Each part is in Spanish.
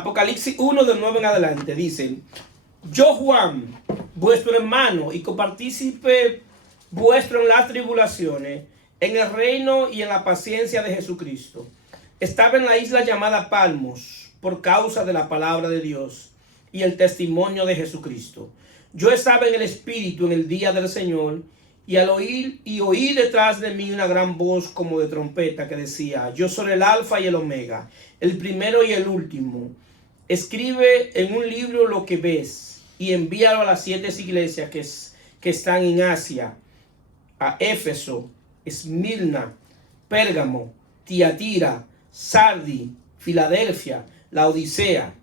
Apocalipsis 1 del 9 en adelante dice: Yo Juan, vuestro hermano y copartícipe vuestro en las tribulaciones, en el reino y en la paciencia de Jesucristo, estaba en la isla llamada Palmos por causa de la palabra de Dios y el testimonio de Jesucristo. Yo estaba en el Espíritu en el día del Señor, y al oí detrás de mí una gran voz como de trompeta que decía: Yo soy el Alfa y el Omega, el primero y el último. Escribe en un libro lo que ves y envíalo a las 7 iglesias que están en Asia: a Éfeso, Esmirna, Pérgamo, Tiatira, Sardi, Filadelfia, Laodicea.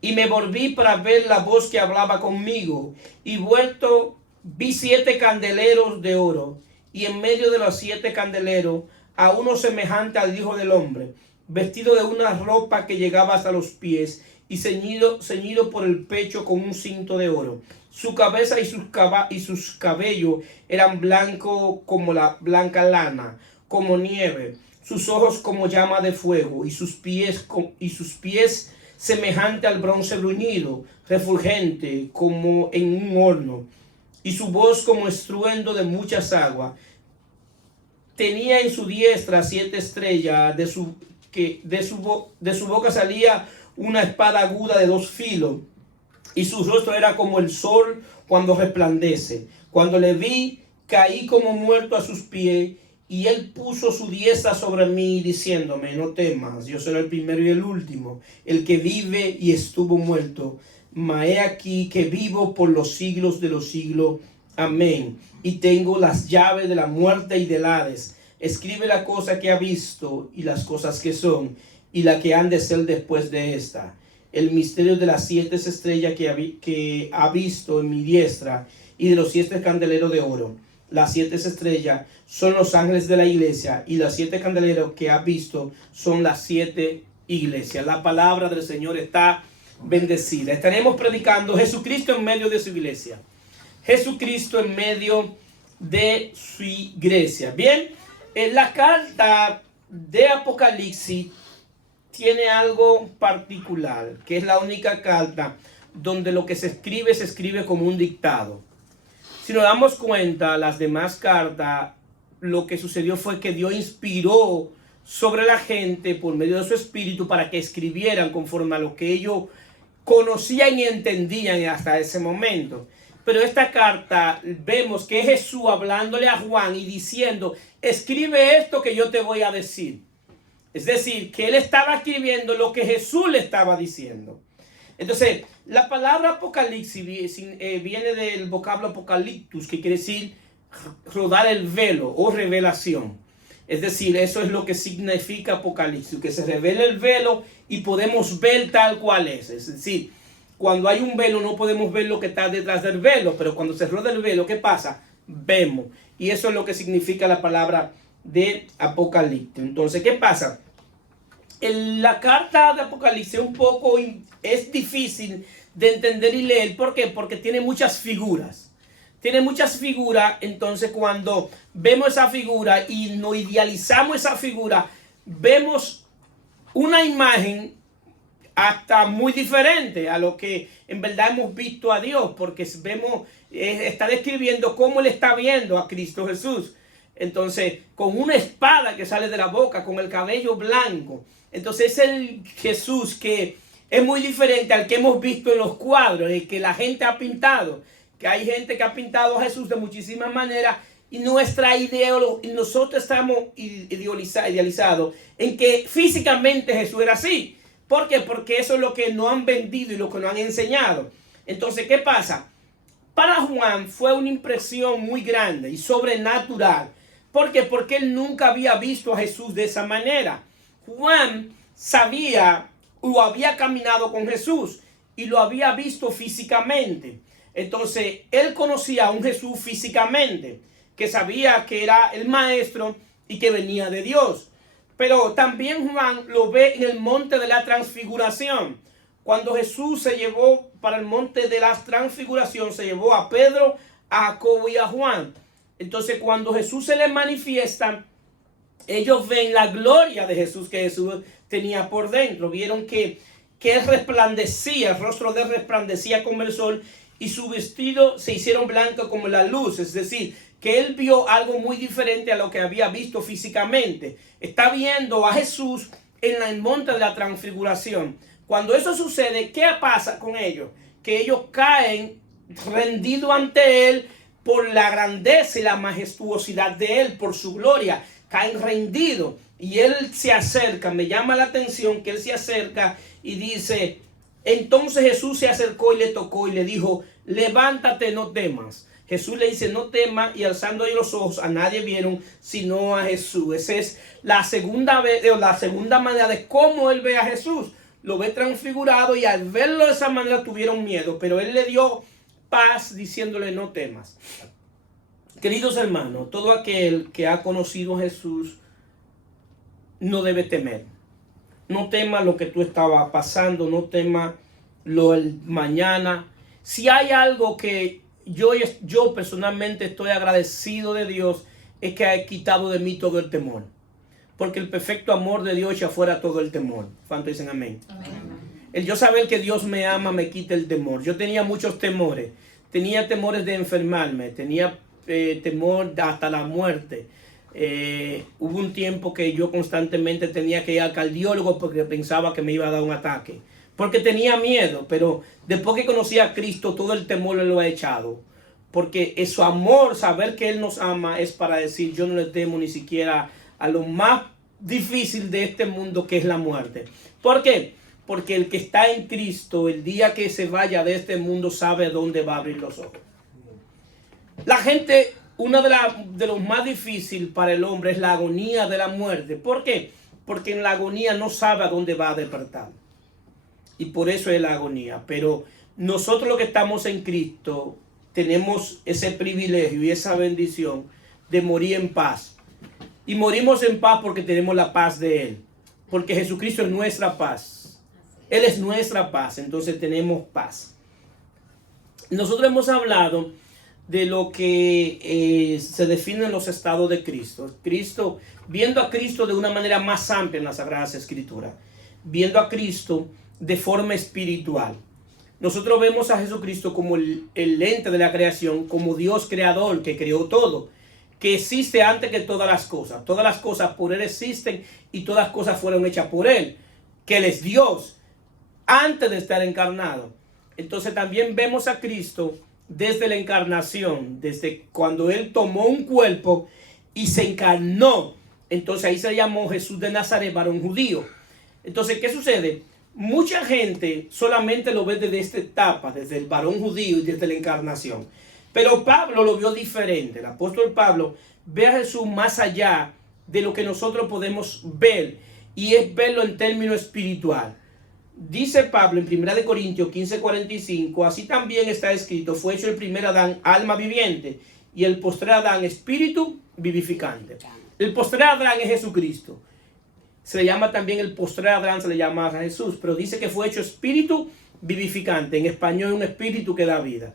Y me volví para ver la voz que hablaba conmigo, y vuelto vi 7 candeleros de oro, y en medio de los 7 candeleros a uno semejante al Hijo del Hombre, vestido de una ropa que llegaba hasta los pies, y ceñido por el pecho con un cinto de oro. Su cabeza y sus cabellos eran blancos como la blanca lana, como nieve, sus ojos como llama de fuego, y sus pies semejante al bronce bruñido, refulgente como en un horno, y su voz como estruendo de muchas aguas. Tenía en su diestra 7 estrellas, de su boca salía una espada aguda de 2 filos, y su rostro era como el sol cuando resplandece. Cuando le vi, caí como muerto a sus pies, y él puso su diestra sobre mí, diciéndome: No temas, yo soy el primero y el último, el que vive y estuvo muerto. Mas he aquí que vivo por los siglos de los siglos. Amén. Y tengo las llaves de la muerte y del Hades. Escribe la cosa que ha visto, y las cosas que son, y la que han de ser después de esta. El misterio de las 7 estrellas que ha visto en mi diestra, y de los 7 candeleros de oro. Las 7 estrellas son los ángeles de la iglesia, y los 7 candeleros que ha visto son las 7 iglesias. La palabra del Señor está bendecida. Estaremos predicando Jesucristo en medio de su iglesia. Jesucristo en medio de su iglesia. Bien, la carta de Apocalipsis tiene algo particular, que es la única carta donde lo que se escribe como un dictado. Si nos damos cuenta, las demás cartas, lo que sucedió fue que Dios inspiró sobre la gente por medio de su espíritu para que escribieran conforme a lo que ellos conocían y entendían hasta ese momento. Pero esta carta vemos que es Jesús hablándole a Juan y diciendo: escribe esto que yo te voy a decir. Es decir, que él estaba escribiendo lo que Jesús le estaba diciendo. Entonces, la palabra Apocalipsis viene del vocablo apocaliptus, que quiere decir rodar el velo o revelación. Es decir, eso es lo que significa Apocalipsis, que se revela el velo y podemos ver tal cual es. Es decir, cuando hay un velo no podemos ver lo que está detrás del velo, pero cuando se roda el velo, ¿qué pasa? Vemos. Y eso es lo que significa la palabra de Apocalipsis. Entonces, ¿qué pasa? La carta de Apocalipsis es difícil de entender y leer. ¿Por qué? Porque tiene muchas figuras. Tiene muchas figuras. Entonces, cuando vemos esa figura y nos idealizamos esa figura, vemos una imagen hasta muy diferente a lo que en verdad hemos visto a Dios, porque vemos, está describiendo cómo él está viendo a Cristo Jesús. Entonces, con una espada que sale de la boca, con el cabello blanco. Entonces, es el Jesús que es muy diferente al que hemos visto en los cuadros, el que la gente ha pintado. Que hay gente que ha pintado a Jesús de muchísimas maneras, y nuestra ideología, nosotros estamos idealizados en que físicamente Jesús era así. ¿Por qué? Porque eso es lo que nos han vendido y lo que nos han enseñado. Entonces, ¿qué pasa? Para Juan fue una impresión muy grande y sobrenatural. ¿Por qué? Porque él nunca había visto a Jesús de esa manera. Juan sabía o había caminado con Jesús y lo había visto físicamente. Entonces, él conocía a un Jesús físicamente, que sabía que era el maestro y que venía de Dios. Pero también Juan lo ve en el monte de la transfiguración. Cuando Jesús se llevó para el monte de la transfiguración, se llevó a Pedro, a Jacobo y a Juan. Entonces, cuando Jesús se les manifiesta, ellos ven la gloria de Jesús que Jesús tenía por dentro. Vieron que que él resplandecía, el rostro de él resplandecía como el sol y su vestido se hicieron blanco como la luz. Es decir, que él vio algo muy diferente a lo que había visto físicamente. Está viendo a Jesús en el monte de la transfiguración. Cuando eso sucede, ¿qué pasa con ellos? Que ellos caen rendidos ante él por la grandeza y la majestuosidad de él, por su gloria. Caen rendidos y él se acerca. Me llama la atención que él se acerca y dice, entonces Jesús se acercó y le tocó y le dijo, levántate, no temas. Jesús le dice, no temas, y alzando ahí los ojos, a nadie vieron sino a Jesús. Esa es la segunda vez, o la segunda manera de cómo él ve a Jesús. Lo ve transfigurado y al verlo de esa manera tuvieron miedo, pero él le dio paz diciéndole, no temas. Queridos hermanos, todo aquel que ha conocido a Jesús no debe temer. No temas lo que tú estabas pasando, no temas lo del mañana. Si hay algo que yo personalmente estoy agradecido de Dios, es que ha quitado de mí todo el temor. Porque el perfecto amor de Dios echa fuera todo el temor. ¿Cuántos dicen amén? Amén. El yo saber que Dios me ama me quita el temor. Yo tenía muchos temores. Tenía temores de enfermarme. Tenía temor hasta la muerte. Hubo un tiempo que yo constantemente tenía que ir al cardiólogo porque pensaba que me iba a dar un ataque. Porque tenía miedo. Pero después que conocí a Cristo, todo el temor lo ha echado. Porque es su amor, saber que Él nos ama, es para decir, yo no le temo ni siquiera a lo más difícil de este mundo, que es la muerte. ¿Por qué? Porque el que está en Cristo, el día que se vaya de este mundo, sabe a dónde va a abrir los ojos. La gente, una de los más difíciles para el hombre es la agonía de la muerte. ¿Por qué? Porque en la agonía no sabe a dónde va a despertar. Y por eso es la agonía. Pero nosotros los que estamos en Cristo tenemos ese privilegio y esa bendición de morir en paz. Y morimos en paz porque tenemos la paz de Él. Porque Jesucristo es nuestra paz. Él es nuestra paz. Entonces tenemos paz. Nosotros hemos hablado de lo que se define en los estados de Cristo. Viendo a Cristo de una manera más amplia en las Sagradas Escrituras. Viendo a Cristo de forma espiritual. Nosotros vemos a Jesucristo como el ente de la creación, como Dios creador que creó todo, que existe antes que todas las cosas. Todas las cosas por Él existen y todas las cosas fueron hechas por Él, que Él es Dios antes de estar encarnado. Entonces también vemos a Cristo desde la encarnación, desde cuando Él tomó un cuerpo y se encarnó. Entonces ahí se llamó Jesús de Nazaret, varón judío. Entonces, ¿qué sucede? Mucha gente solamente lo ve desde esta etapa, desde el varón judío y desde la encarnación. Pero Pablo lo vio diferente. El apóstol Pablo ve a Jesús más allá de lo que nosotros podemos ver, y es verlo en términos espiritual. Dice Pablo en 1 Corintios 15:45, así también está escrito, fue hecho el primer Adán alma viviente y el postrer Adán espíritu vivificante. El postrer Adán es Jesucristo. Se le llama también el postrer Adán, se le llama a Jesús, pero dice que fue hecho espíritu vivificante. En español, un espíritu que da vida.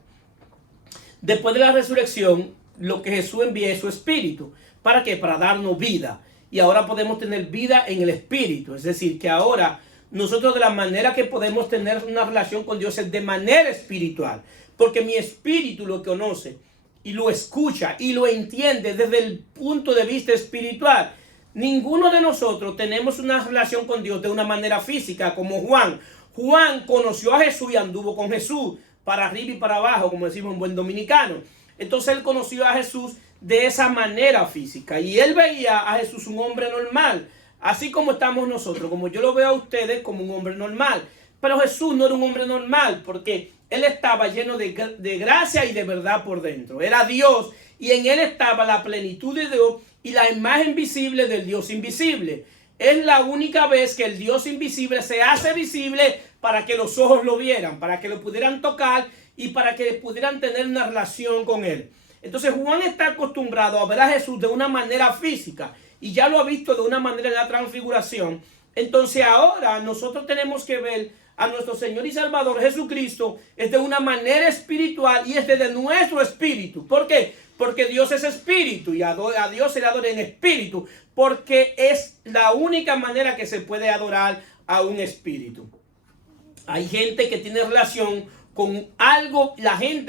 Después de la resurrección, lo que Jesús envía es su espíritu. ¿Para qué? Para darnos vida. Y ahora podemos tener vida en el espíritu. Es decir, que ahora nosotros de la manera que podemos tener una relación con Dios es de manera espiritual. Porque mi espíritu lo conoce y lo escucha y lo entiende desde el punto de vista espiritual. Ninguno de nosotros tenemos una relación con Dios de una manera física como Juan. Juan conoció a Jesús y anduvo con Jesús para arriba y para abajo, como decimos en buen dominicano. Entonces él conoció a Jesús de esa manera física y él veía a Jesús un hombre normal, así como estamos nosotros, como yo lo veo a ustedes como un hombre normal. Pero Jesús no era un hombre normal porque él estaba lleno de gracia y de verdad por dentro. Era Dios y en él estaba la plenitud de Dios y la imagen visible del Dios invisible. Es la única vez que el Dios invisible se hace visible para que los ojos lo vieran, para que lo pudieran tocar y para que pudieran tener una relación con Él. Entonces Juan está acostumbrado a ver a Jesús de una manera física y ya lo ha visto de una manera en la transfiguración. Entonces ahora nosotros tenemos que ver a nuestro Señor y Salvador Jesucristo es de una manera espiritual y es desde nuestro espíritu. ¿Por qué? Porque Dios es espíritu y a Dios se le adora en espíritu, porque es la única manera que se puede adorar a un espíritu. Hay gente que tiene relación con algo,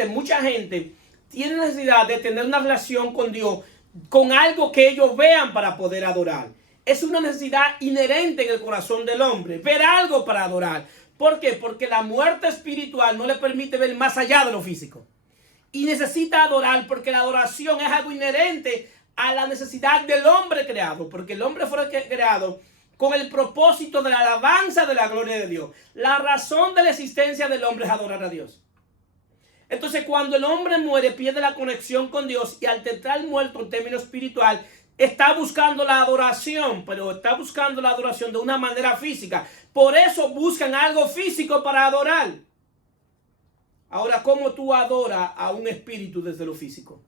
mucha gente tiene necesidad de tener una relación con Dios, con algo que ellos vean para poder adorar. Es una necesidad inherente en el corazón del hombre, ver algo para adorar. ¿Por qué? Porque la muerte espiritual no le permite ver más allá de lo físico. Y necesita adorar porque la adoración es algo inherente a la necesidad del hombre creado. Porque el hombre fue creado con el propósito de la alabanza de la gloria de Dios. La razón de la existencia del hombre es adorar a Dios. Entonces, cuando el hombre muere, pierde la conexión con Dios y al estar muerto en términos espiritual, está buscando la adoración, pero está buscando la adoración de una manera física. Por eso buscan algo físico para adorar. Ahora, ¿cómo tú adoras a un espíritu desde lo físico?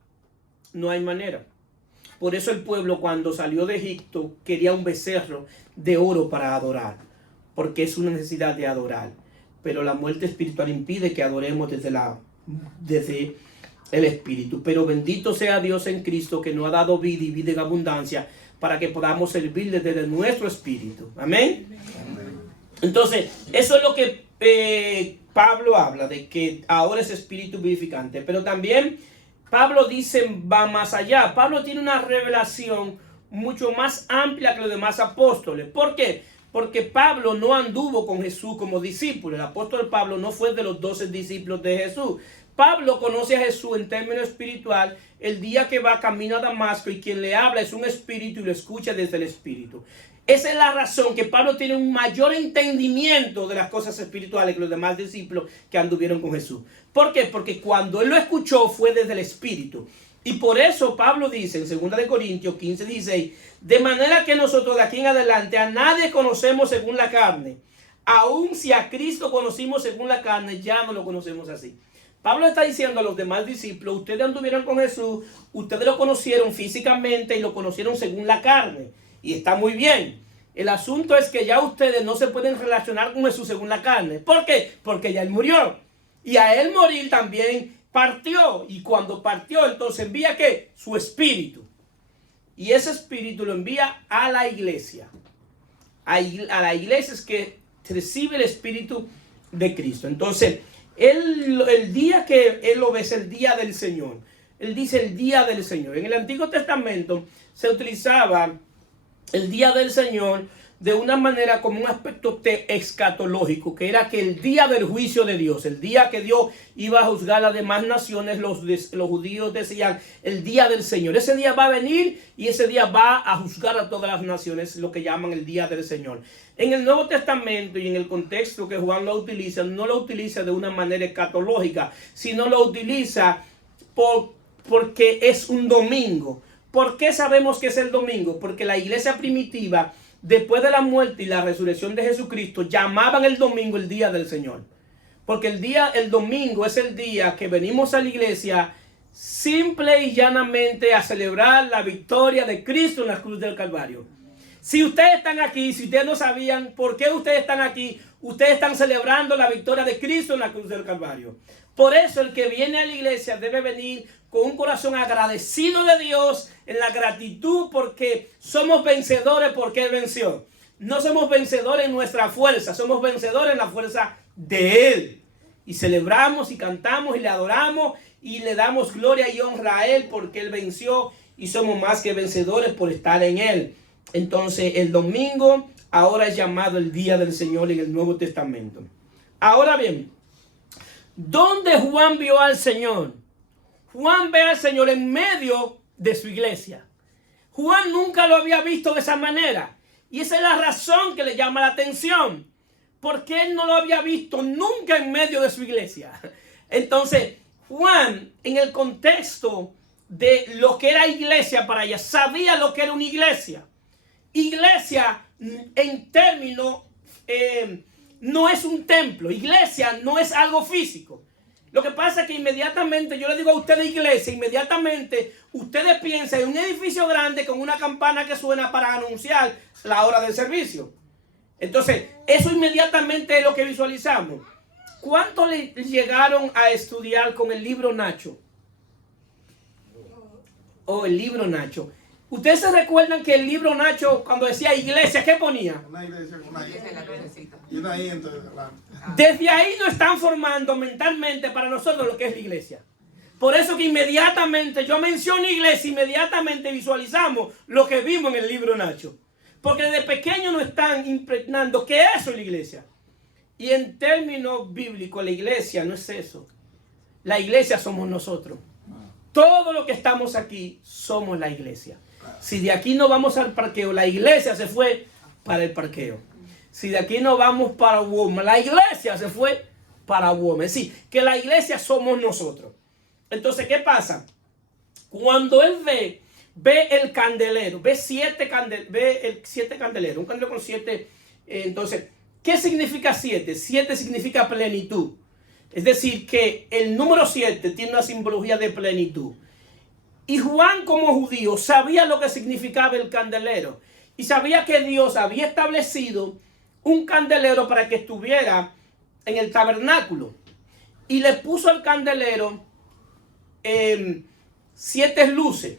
No hay manera. Por eso el pueblo, cuando salió de Egipto, quería un becerro de oro para adorar, porque es una necesidad de adorar. Pero la muerte espiritual impide que adoremos desde el espíritu. Pero bendito sea Dios en Cristo, que nos ha dado vida y vida en abundancia, para que podamos servirle desde nuestro espíritu. Amén. Entonces, eso es lo que Pablo habla, de que ahora es espíritu vivificante. Pero también Pablo dice, va más allá. Pablo tiene una revelación mucho más amplia que los demás apóstoles. ¿Por qué? Porque Pablo no anduvo con Jesús como discípulo. El apóstol Pablo no fue de los 12 discípulos de Jesús. Pablo conoce a Jesús en términos espiritual el día que va camino a Damasco, y quien le habla es un espíritu y lo escucha desde el espíritu. Esa es la razón que Pablo tiene un mayor entendimiento de las cosas espirituales que los demás discípulos que anduvieron con Jesús. ¿Por qué? Porque cuando él lo escuchó fue desde el espíritu. Y por eso Pablo dice en 2 Corintios 15:16, de manera que nosotros de aquí en adelante a nadie conocemos según la carne. Aun si a Cristo conocimos según la carne, ya no lo conocemos así. Pablo está diciendo a los demás discípulos, ustedes anduvieron con Jesús, ustedes lo conocieron físicamente y lo conocieron según la carne. Y está muy bien. El asunto es que ya ustedes no se pueden relacionar con Jesús según la carne. ¿Por qué? Porque ya él murió. Y a él morir también partió. Y cuando partió, entonces envía ¿qué? Su espíritu. Y ese espíritu lo envía a la iglesia. A la iglesia es que recibe el espíritu de Cristo. Entonces, el día que él lo ve es el día del Señor. Él dice el día del Señor. En el Antiguo Testamento se utilizaba el día del Señor de una manera como un aspecto escatológico, que era que el día del juicio de Dios, el día que Dios iba a juzgar a las demás naciones, los judíos decían el día del Señor. Ese día va a venir y ese día va a juzgar a todas las naciones, lo que llaman el día del Señor. En el Nuevo Testamento y en el contexto que Juan lo utiliza, no lo utiliza de una manera escatológica, sino lo utiliza porque es un domingo. ¿Por qué sabemos que es el domingo? Porque la iglesia primitiva, después de la muerte y la resurrección de Jesucristo, llamaban el domingo el día del Señor. Porque el domingo es el día que venimos a la iglesia simple y llanamente a celebrar la victoria de Cristo en la cruz del Calvario. Si ustedes están aquí, si ustedes no sabían por qué ustedes están aquí, ustedes están celebrando la victoria de Cristo en la cruz del Calvario. Por eso el que viene a la iglesia debe venir con un corazón agradecido de Dios, en la gratitud, porque somos vencedores porque Él venció. No somos vencedores en nuestra fuerza, somos vencedores en la fuerza de Él. Y celebramos y cantamos y le adoramos y le damos gloria y honra a Él porque Él venció y somos más que vencedores por estar en Él. Entonces el domingo ahora es llamado el día del Señor en el Nuevo Testamento. Ahora bien, ¿dónde Juan vio al Señor? Juan ve al Señor en medio de su iglesia. Juan nunca lo había visto de esa manera. Y esa es la razón que le llama la atención. Porque él no lo había visto nunca en medio de su iglesia. Entonces, Juan, en el contexto de lo que era iglesia para ella, sabía lo que era una iglesia. Iglesia, en términos, no es un templo. Iglesia no es algo físico. Lo que pasa es que inmediatamente, yo le digo a ustedes iglesia, inmediatamente ustedes piensan en un edificio grande con una campana que suena para anunciar la hora del servicio. Entonces, eso inmediatamente es lo que visualizamos. ¿Cuántos le llegaron a estudiar con el libro Nacho? El libro Nacho. ¿Ustedes se recuerdan que el libro Nacho, cuando decía iglesia, qué ponía? Una iglesia con una I. Y una I entonces. Desde ahí nos están formando mentalmente para nosotros lo que es la iglesia. Por eso que inmediatamente yo menciono iglesia, inmediatamente visualizamos lo que vimos en el libro Nacho. Porque desde pequeño nos están impregnando que eso es la iglesia. Y en términos bíblicos, la iglesia no es eso. La iglesia somos nosotros. Todo lo que estamos aquí somos la iglesia. Si de aquí no vamos al parqueo, la iglesia se fue para el parqueo. Si de aquí no vamos para Walmart, la iglesia se fue para Walmart. Sí, que la iglesia somos nosotros. Entonces, ¿qué pasa? Cuando él ve el candelero, ve el 7 candeleros, un candelero con 7. Entonces, ¿qué significa 7? 7 significa plenitud. Es decir, que el número 7 tiene una simbología de plenitud. Y Juan, como judío, sabía lo que significaba el candelero. Y sabía que Dios había establecido un candelero para que estuviera en el tabernáculo. Y le puso al candelero 7 luces.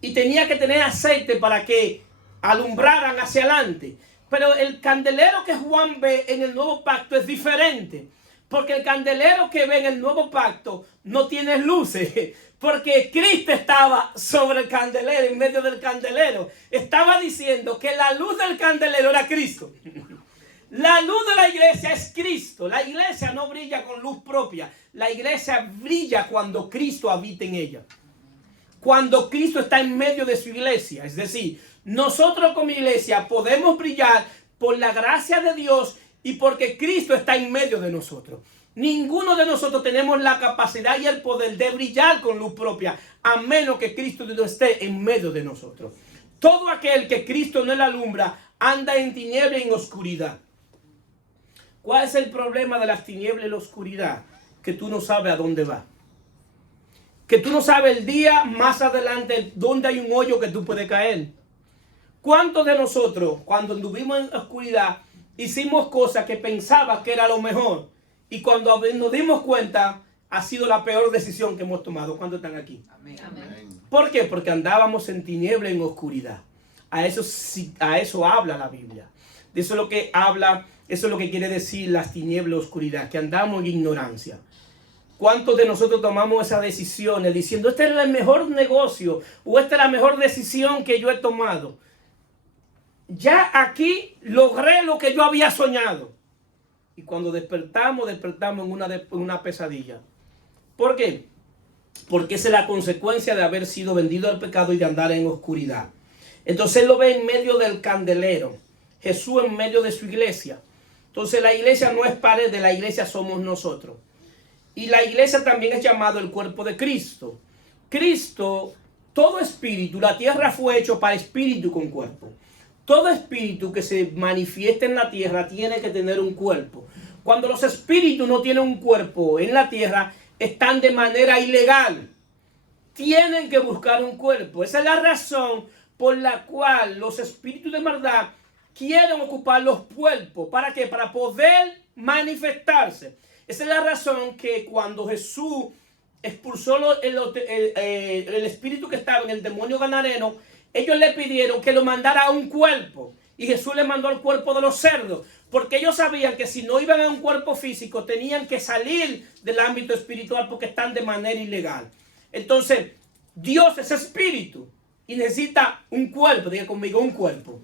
Y tenía que tener aceite para que alumbraran hacia adelante. Pero el candelero que Juan ve en el nuevo pacto es diferente. Porque el candelero que ve en el nuevo pacto no tiene luces. Porque Cristo estaba sobre el candelero, en medio del candelero. Estaba diciendo que la luz del candelero era Cristo. La luz de la iglesia es Cristo. La iglesia no brilla con luz propia. La iglesia brilla cuando Cristo habita en ella. Cuando Cristo está en medio de su iglesia. Es decir, nosotros como iglesia podemos brillar por la gracia de Dios y porque Cristo está en medio de nosotros. Ninguno de nosotros tenemos la capacidad y el poder de brillar con luz propia, a menos que Cristo no esté en medio de nosotros. Todo aquel que Cristo no le alumbra anda en tiniebla y en oscuridad. ¿Cuál es el problema de las tinieblas y la oscuridad? Que tú no sabes a dónde va. Que tú no sabes el día más adelante dónde hay un hoyo que tú puedes caer. ¿Cuántos de nosotros, cuando anduvimos en oscuridad, hicimos cosas que pensaba que era lo mejor? Y cuando nos dimos cuenta, ha sido la peor decisión que hemos tomado. ¿Cuántos están aquí? Amén. ¿Por qué? Porque andábamos en tiniebla, en oscuridad. A eso habla la Biblia. De eso es lo que habla, eso es lo que quiere decir las tinieblas, oscuridad, que andamos en ignorancia. ¿Cuántos de nosotros tomamos esas decisiones diciendo, este es el mejor negocio o esta es la mejor decisión que yo he tomado? Ya aquí logré lo que yo había soñado. Y cuando despertamos en una pesadilla. ¿Por qué? Porque esa es la consecuencia de haber sido vendido al pecado y de andar en oscuridad. Entonces él lo ve en medio del candelero. Jesús en medio de su iglesia. Entonces la iglesia no es pared, de la iglesia somos nosotros. Y la iglesia también es llamado el cuerpo de Cristo. Cristo, todo espíritu, la tierra fue hecho para espíritu con cuerpo. Todo espíritu que se manifiesta en la tierra tiene que tener un cuerpo. Cuando los espíritus no tienen un cuerpo en la tierra, están de manera ilegal. Tienen que buscar un cuerpo. Esa es la razón por la cual los espíritus de maldad quieren ocupar los cuerpos. ¿Para qué? Para poder manifestarse. Esa es la razón que cuando Jesús expulsó el espíritu que estaba en el demonio gadareno, ellos le pidieron que lo mandara a un cuerpo. Y Jesús le mandó al cuerpo de los cerdos. Porque ellos sabían que si no iban a un cuerpo físico, tenían que salir del ámbito espiritual porque están de manera ilegal. Entonces, Dios es espíritu y necesita un cuerpo. Diga conmigo, un cuerpo.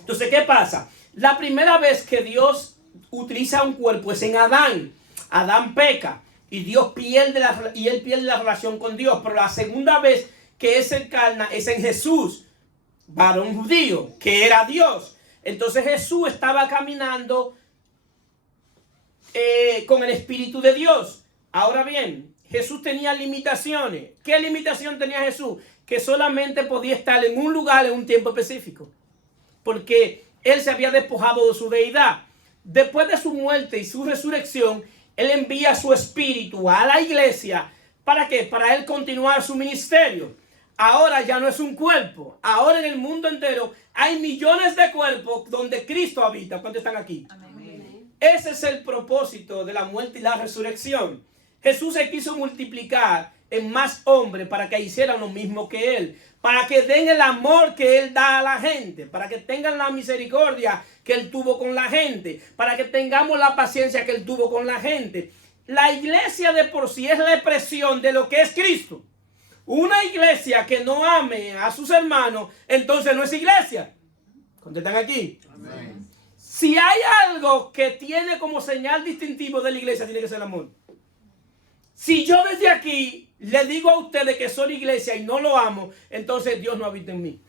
Entonces, ¿qué pasa? La primera vez que Dios utiliza un cuerpo es en Adán. Adán peca y Dios pierde la relación con Dios. Pero la segunda vez que Él se encarna es en Jesús, varón judío, que era Dios. Entonces Jesús estaba caminando con el Espíritu de Dios. Ahora bien, Jesús tenía limitaciones. ¿Qué limitación tenía Jesús? Que solamente podía estar en un lugar en un tiempo específico. Porque Él se había despojado de su deidad. Después de su muerte y su resurrección, Él envía su Espíritu a la iglesia. ¿Para qué? Para Él continuar su ministerio. Ahora ya no es un cuerpo. Ahora en el mundo entero hay millones de cuerpos donde Cristo habita. ¿Cuántos están aquí? Amén. Ese es el propósito de la muerte y la resurrección. Jesús se quiso multiplicar en más hombres para que hicieran lo mismo que Él, para que den el amor que Él da a la gente, para que tengan la misericordia que Él tuvo con la gente, para que tengamos la paciencia que Él tuvo con la gente. La iglesia de por sí es la expresión de lo que es Cristo. Una iglesia que no ame a sus hermanos, entonces no es iglesia. ¿Contestan aquí? Amén. Si hay algo que tiene como señal distintivo de la iglesia, tiene que ser el amor. Si yo desde aquí le digo a ustedes que soy iglesia y no lo amo, entonces Dios no habita en mí.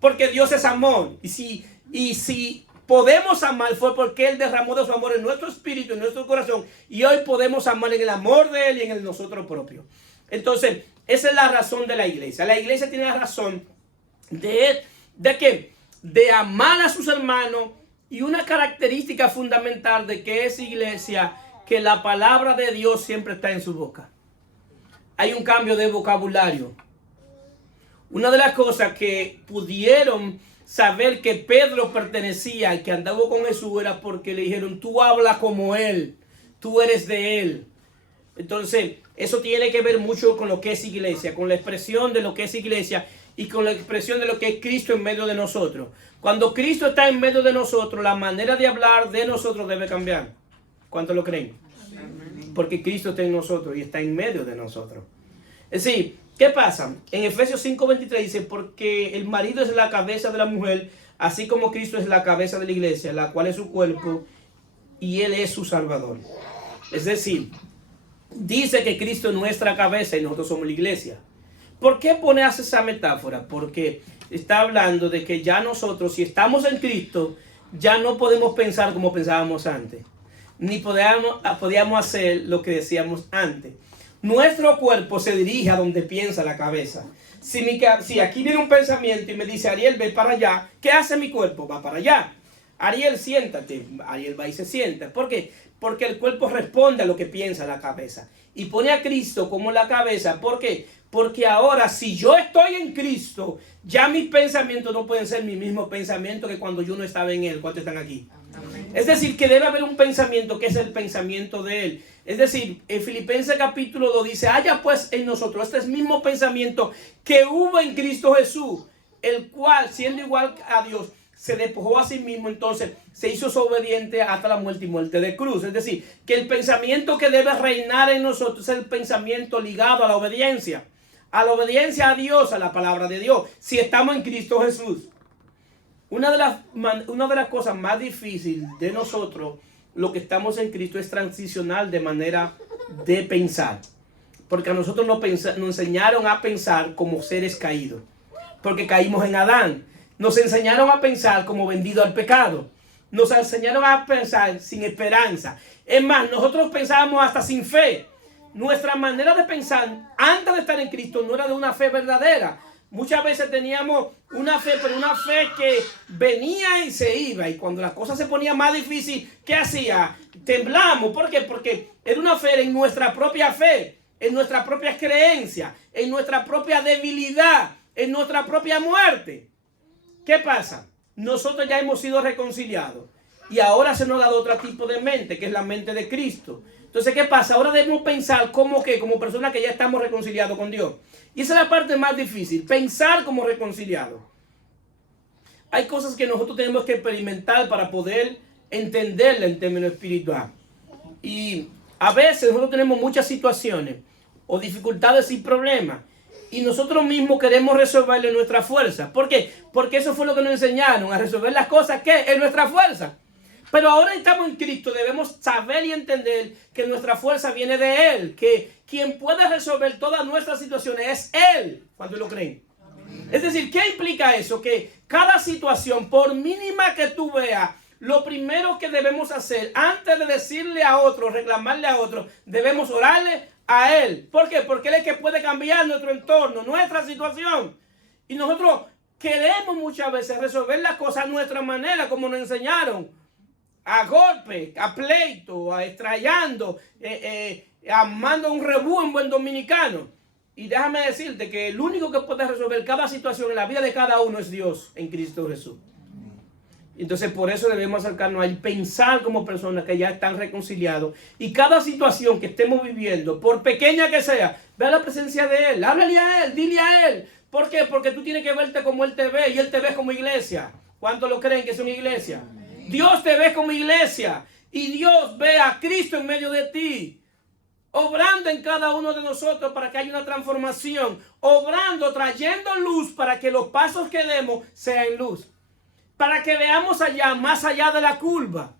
Porque Dios es amor. Y si podemos amar fue porque Él derramó de su amor en nuestro espíritu, en nuestro corazón. Y hoy podemos amar en el amor de Él y en el nosotros propio. Entonces, esa es la razón de la iglesia. La iglesia tiene la razón ¿de qué? De amar a sus hermanos. Y una característica fundamental de que es iglesia, que la palabra de Dios siempre está en su boca. Hay un cambio de vocabulario. Una de las cosas que pudieron saber que Pedro pertenecía y que andaba con Jesús era porque le dijeron, tú hablas como Él, tú eres de Él. Entonces, eso tiene que ver mucho con lo que es iglesia, con la expresión de lo que es iglesia y con la expresión de lo que es Cristo en medio de nosotros. Cuando Cristo está en medio de nosotros, la manera de hablar de nosotros debe cambiar. ¿Cuántos lo creen? Porque Cristo está en nosotros y está en medio de nosotros. Es decir, ¿qué pasa? En Efesios 5:23 dice, porque el marido es la cabeza de la mujer, así como Cristo es la cabeza de la iglesia, la cual es su cuerpo, y Él es su Salvador. Es decir, dice que Cristo es nuestra cabeza y nosotros somos la iglesia. ¿Por qué pones esa metáfora? Porque está hablando de que ya nosotros, si estamos en Cristo, ya no podemos pensar como pensábamos antes. Ni podíamos hacer lo que decíamos antes. Nuestro cuerpo se dirige a donde piensa la cabeza. Si aquí viene un pensamiento y me dice, Ariel, ve para allá, ¿qué hace mi cuerpo? Va para allá. Ariel, siéntate. Ariel va y se sienta. ¿Por qué? Porque el cuerpo responde a lo que piensa la cabeza. Y pone a Cristo como la cabeza. ¿Por qué? Porque ahora, si yo estoy en Cristo, ya mis pensamientos no pueden ser mi mismo pensamiento que cuando yo no estaba en Él. ¿Cuántos están aquí? Amén. Es decir, que debe haber un pensamiento que es el pensamiento de Él. Es decir, en Filipenses capítulo 2 dice, haya pues en nosotros este mismo pensamiento que hubo en Cristo Jesús, el cual, siendo igual a Dios, se despojó a sí mismo, entonces se hizo obediente hasta la muerte y muerte de cruz. Es decir, que el pensamiento que debe reinar en nosotros es el pensamiento ligado a la obediencia a Dios, a la palabra de Dios, si estamos en Cristo Jesús. Una de las cosas más difíciles de nosotros, lo que estamos en Cristo, es transicionar de manera de pensar. Porque a nosotros nos enseñaron a pensar como seres caídos. Porque caímos en Adán. Nos enseñaron a pensar como vendidos al pecado. Nos enseñaron a pensar sin esperanza. Es más, nosotros pensábamos hasta sin fe. Nuestra manera de pensar antes de estar en Cristo no era de una fe verdadera. Muchas veces teníamos una fe, pero una fe que venía y se iba. Y cuando la cosa se ponía más difícil, ¿qué hacía? Temblamos. ¿Por qué? Porque era una fe en nuestra propia fe, en nuestra propia creencia, en nuestra propia debilidad, en nuestra propia muerte. ¿Qué pasa? Nosotros ya hemos sido reconciliados. Y ahora se nos ha dado otro tipo de mente, que es la mente de Cristo. Entonces, ¿qué pasa? Ahora debemos pensar como personas que ya estamos reconciliados con Dios. Y esa es la parte más difícil, pensar como reconciliados. Hay cosas que nosotros tenemos que experimentar para poder entenderla en términos espirituales. Y a veces nosotros tenemos muchas situaciones o dificultades y problemas. Y nosotros mismos queremos resolverlo en nuestra fuerza. ¿Por qué? Porque eso fue lo que nos enseñaron, a resolver las cosas que en nuestra fuerza. Pero ahora estamos en Cristo, debemos saber y entender que nuestra fuerza viene de Él, que quien puede resolver todas nuestras situaciones es Él. ¿Cuántos lo creen? Amén. Es decir, ¿qué implica eso? Que cada situación, por mínima que tú veas, lo primero que debemos hacer, antes de decirle a otro, reclamarle a otro, debemos orarle a Él. ¿Por qué? Porque Él es el que puede cambiar nuestro entorno, nuestra situación. Y nosotros queremos muchas veces resolver las cosas a nuestra manera, como nos enseñaron. A golpe, a pleito, a estrellando, armando un rebú en buen dominicano. Y déjame decirte que el único que puede resolver cada situación en la vida de cada uno es Dios en Cristo Jesús. Entonces por eso debemos acercarnos a él, pensar como personas que ya están reconciliados. Y cada situación que estemos viviendo, por pequeña que sea, ve a la presencia de él, háblale a él, dile a él. ¿Por qué? Porque tú tienes que verte como él te ve y él te ve como iglesia. ¿Cuántos lo creen que es una iglesia? Dios te ve como iglesia y Dios ve a Cristo en medio de ti, obrando en cada uno de nosotros para que haya una transformación, obrando, trayendo luz para que los pasos que demos sean luz, para que veamos allá, más allá de la curva,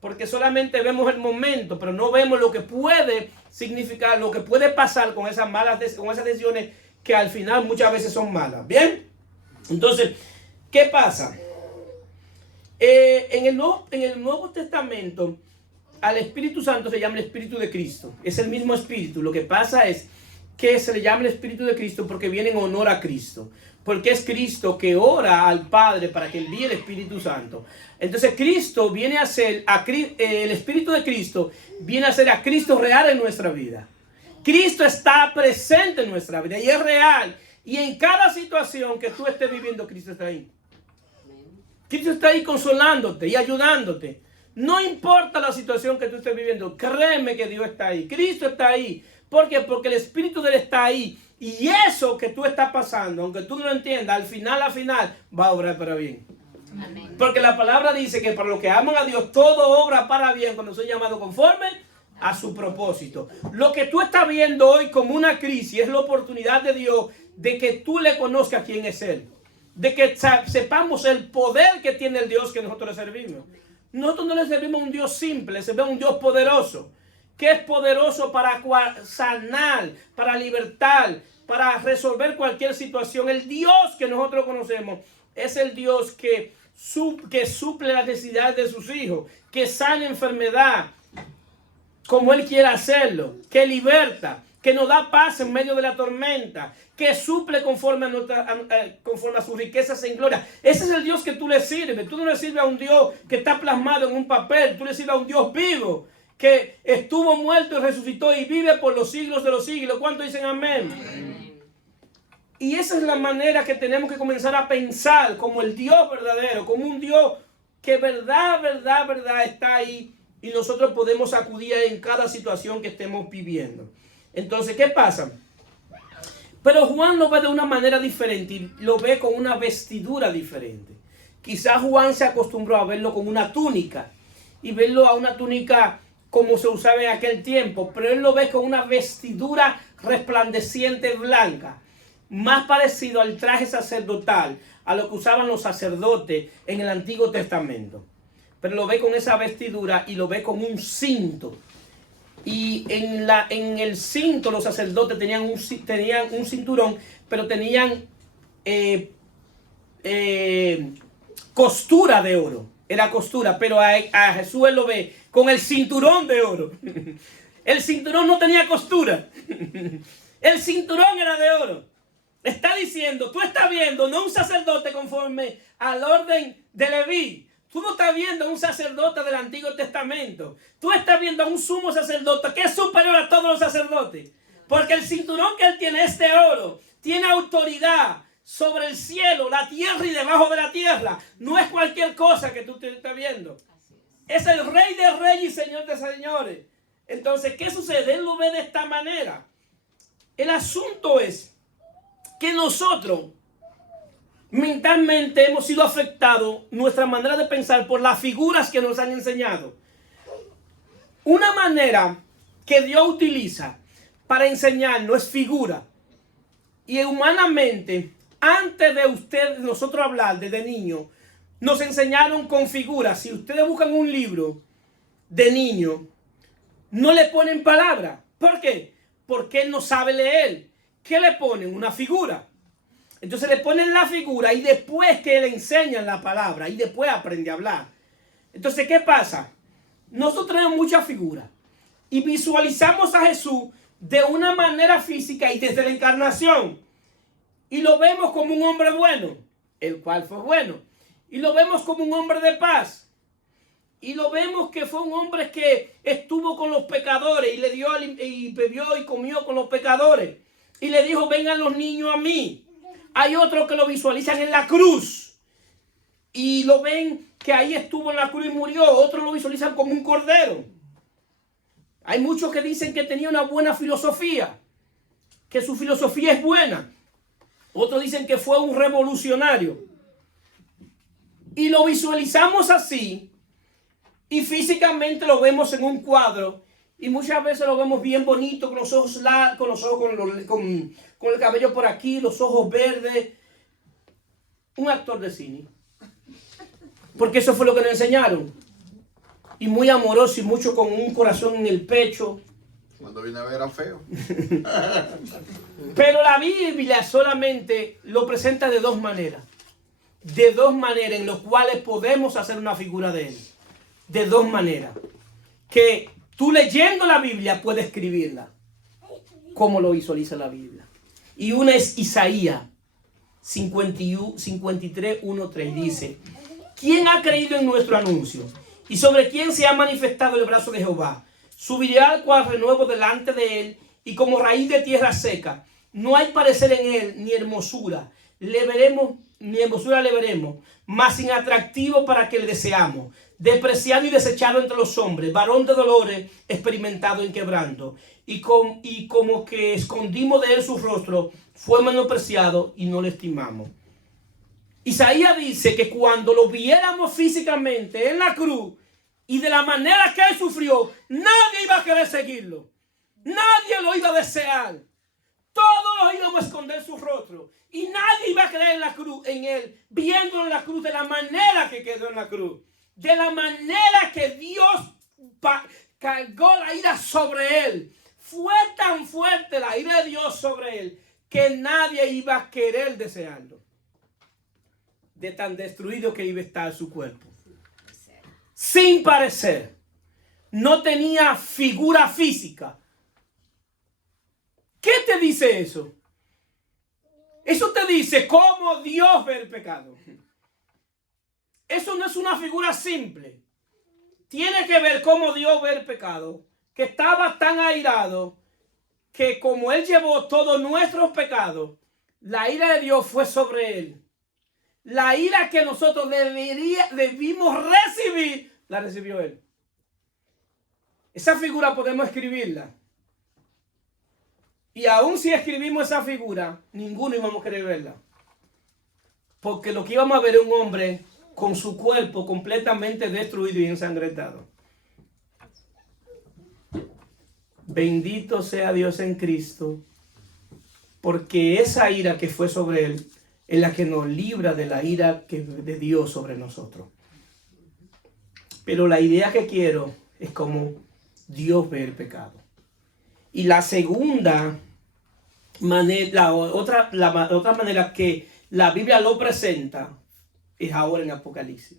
porque solamente vemos el momento, pero no vemos lo que puede significar, lo que puede pasar con esas decisiones que al final muchas veces son malas. Bien, entonces, ¿qué pasa? En el Nuevo Testamento, al Espíritu Santo se llama el Espíritu de Cristo. Es el mismo Espíritu. Lo que pasa es que se le llama el Espíritu de Cristo porque viene en honor a Cristo. Porque es Cristo que ora al Padre para que envíe el Espíritu Santo. Entonces Cristo viene a ser, el Espíritu de Cristo viene a ser a Cristo real en nuestra vida. Cristo está presente en nuestra vida y es real. Y en cada situación que tú estés viviendo, Cristo está ahí. Cristo está ahí consolándote y ayudándote. No importa la situación que tú estés viviendo, créeme que Dios está ahí. Cristo está ahí. ¿Por qué? Porque el Espíritu de Él está ahí. Y eso que tú estás pasando, aunque tú no lo entiendas, al final va a obrar para bien. Amén. Porque la palabra dice que para los que aman a Dios, todo obra para bien cuando soy llamado conforme a su propósito. Lo que tú estás viendo hoy como una crisis es la oportunidad de Dios de que tú le conozcas quién es Él. De que sepamos el poder que tiene el Dios que nosotros le servimos. Nosotros no le servimos a un Dios simple, le servimos a un Dios poderoso. Que es poderoso para sanar, para libertar, para resolver cualquier situación. El Dios que nosotros conocemos es el Dios que suple las necesidades de sus hijos, que sana enfermedad como Él quiere hacerlo, que liberta, que nos da paz en medio de la tormenta, que suple conforme a sus riquezas en gloria. Ese es el Dios que tú le sirves. Tú no le sirves a un Dios que está plasmado en un papel, tú le sirves a un Dios vivo, que estuvo muerto y resucitó y vive por los siglos de los siglos. ¿Cuántos dicen amén? Amén. Y esa es la manera que tenemos que comenzar a pensar como el Dios verdadero, como un Dios que verdad está ahí y nosotros podemos acudir en cada situación que estemos viviendo. Entonces, ¿qué pasa? Pero Juan lo ve de una manera diferente y lo ve con una vestidura diferente. Quizás Juan se acostumbró a verlo con una túnica y verlo a una túnica como se usaba en aquel tiempo, pero él lo ve con una vestidura resplandeciente blanca, más parecido al traje sacerdotal, a lo que usaban los sacerdotes en el Antiguo Testamento. Pero lo ve con esa vestidura y lo ve con un cinto. Y en el cinto los sacerdotes tenían un cinturón, pero tenían costura de oro. Era costura, pero a Jesús él lo ve con el cinturón de oro. El cinturón no tenía costura. El cinturón era de oro. Está diciendo, tú estás viendo no un sacerdote conforme al orden de Leví. Tú no estás viendo a un sacerdote del Antiguo Testamento. Tú estás viendo a un sumo sacerdote que es superior a todos los sacerdotes. Porque el cinturón que él tiene es de oro. Tiene autoridad sobre el cielo, la tierra y debajo de la tierra. No es cualquier cosa que tú estás viendo. Es el Rey de Reyes y Señor de Señores. Entonces, ¿qué sucede? Él lo ve de esta manera. El asunto es que nosotros mentalmente hemos sido afectados nuestra manera de pensar por las figuras que nos han enseñado. Una manera que Dios utiliza para enseñarnos es figura. Y humanamente, antes de nosotros hablar desde niño, nos enseñaron con figuras. Si ustedes buscan un libro de niño, no le ponen palabras. ¿Por qué? Porque él no sabe leer. ¿Qué le ponen? Una figura. Entonces le ponen la figura y después que le enseñan la palabra y después aprende a hablar. Entonces, ¿qué pasa? Nosotros tenemos muchas figuras y visualizamos a Jesús de una manera física y desde la encarnación. Y lo vemos como un hombre bueno, el cual fue bueno. Y lo vemos como un hombre de paz. Y lo vemos que fue un hombre que estuvo con los pecadores y le dio y bebió y comió con los pecadores. Y le dijo, vengan los niños a mí. Hay otros que lo visualizan en la cruz. y lo ven que ahí estuvo en la cruz y murió. Otros lo visualizan como un cordero. Hay muchos que dicen que tenía una buena filosofía, que su filosofía es buena. Otros dicen que fue un revolucionario. Y lo visualizamos así, y físicamente lo vemos en un cuadro, y muchas veces lo vemos bien bonito, con los ojos con el cabello por aquí, los ojos verdes. Un actor de cine. Porque eso fue lo que nos enseñaron. Y muy amoroso y mucho con un corazón en el pecho. Cuando vine a ver era feo. Pero la Biblia solamente lo presenta de dos maneras. De dos maneras en las cuales podemos hacer una figura de él. De dos maneras. Que tú leyendo la Biblia puedes escribirla. Como lo visualiza la Biblia. Y una es Isaías 53, 1, 3. Dice: ¿quién ha creído en nuestro anuncio? ¿Y sobre quién se ha manifestado el brazo de Jehová? Subirá al cual renuevo delante de él, y como raíz de tierra seca. No hay parecer en él, ni hermosura. Ni hermosura le veremos, mas sin atractivo para que le deseamos. Despreciado y desechado entre los hombres, varón de dolores, experimentado en quebranto. Y como que escondimos de él su rostro, fue menospreciado y no le estimamos. Isaías dice que cuando lo viéramos físicamente en la cruz y de la manera que él sufrió, nadie iba a querer seguirlo. Nadie lo iba a desear. Todos íbamos a esconder su rostro. Y nadie iba a creer en la cruz, en él, viéndolo en la cruz de la manera que quedó en la cruz. De la manera que Dios cargó la ira sobre él. Fue tan fuerte la ira de Dios sobre él que nadie iba a querer desearlo. De tan destruido que iba a estar su cuerpo. Sin parecer. No tenía figura física. ¿Qué te dice eso? Eso te dice cómo Dios ve el pecado. Eso no es una figura simple. Tiene que ver cómo Dios ve el pecado. Que estaba tan airado que como Él llevó todos nuestros pecados, la ira de Dios fue sobre Él. La ira que nosotros debimos recibir, la recibió Él. Esa figura podemos escribirla. Y aún si escribimos esa figura, ninguno íbamos a querer verla. Porque lo que íbamos a ver es un hombre con su cuerpo completamente destruido y ensangrentado. Bendito sea Dios en Cristo, porque esa ira que fue sobre él es la que nos libra de la ira de Dios sobre nosotros. Pero la idea que quiero es como Dios ve el pecado. Y la segunda manera, la otra manera que la Biblia lo presenta es ahora en Apocalipsis.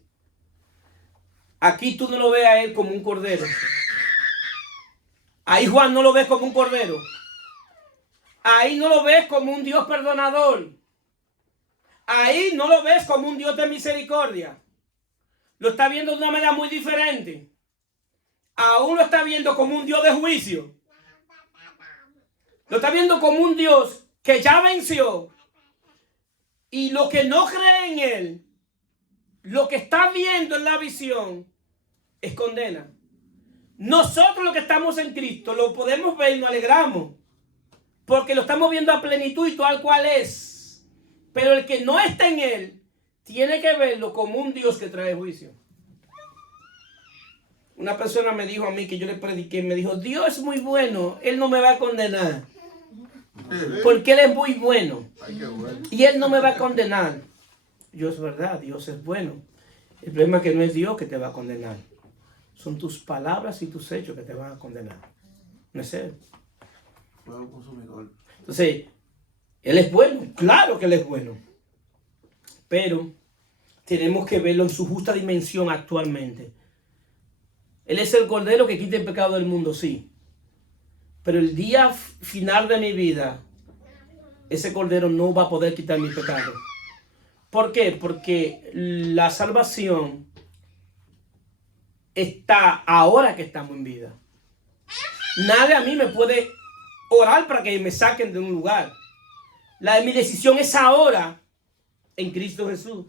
Aquí tú no lo ves a él como un cordero. Ahí Juan no lo ves como un cordero. Ahí no lo ves como un Dios perdonador. Ahí no lo ves como un Dios de misericordia. Lo está viendo de una manera muy diferente. Aún lo está viendo como un Dios de juicio. Lo está viendo como un Dios que ya venció. Y lo que no cree en él, lo que está viendo en la visión, es condena. Nosotros los que estamos en Cristo lo podemos ver y nos alegramos. Porque lo estamos viendo a plenitud y tal cual es. Pero el que no está en él, tiene que verlo como un Dios que trae juicio. Una persona me dijo a mí que yo le prediqué, me dijo: Dios es muy bueno, Él no me va a condenar. Porque Él es muy bueno. Y Él no me va a condenar. Yo, es verdad, Dios es bueno. El problema es que no es Dios que te va a condenar. Son tus palabras y tus hechos que te van a condenar. No es Él. Entonces, Él es bueno. Claro que Él es bueno. Pero tenemos que verlo en su justa dimensión actualmente. Él es el cordero que quita el pecado del mundo, sí. Pero el día final de mi vida, ese cordero no va a poder quitar mi pecado. ¿Por qué? Porque la salvación está ahora que estamos en vida. Nadie a mí me puede orar para que me saquen de un lugar. Mi decisión es ahora en Cristo Jesús.